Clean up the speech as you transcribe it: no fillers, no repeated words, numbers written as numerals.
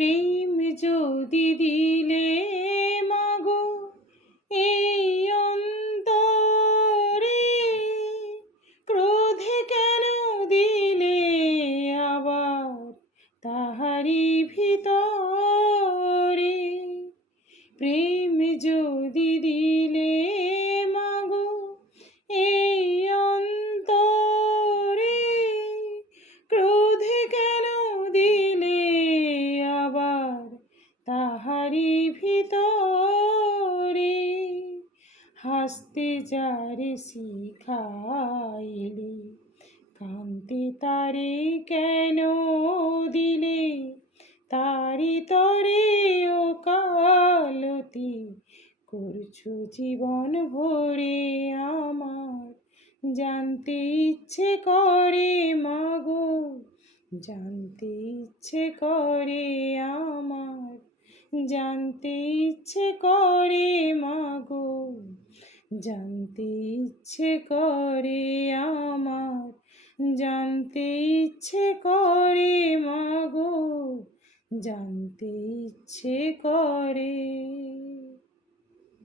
প্রেম যদি দিলে মাগো এই অন্তরে, ক্রোধে কেন দিলে আবার তাহারি ভিতরে? প্রেম যদি দিলে মাগো এই অন্তরে, ক্রোধে কেন দিলে আবার তাহারি ভিতরে? হাসতে যারে শিখাইলে, কান্তে তারে কেন দিলে? তারি তরে ওকালতি করছো জীবন ভরে আমার, জানতে ইচ্ছে করে মাগো, জানতে ইচ্ছে করে আমার, জানতে ইচ্ছে করে মাগো, জানতে ইচ্ছে করে আমার, জানতে ইচ্ছে করে মাগো, জানতে ইচ্ছে করে।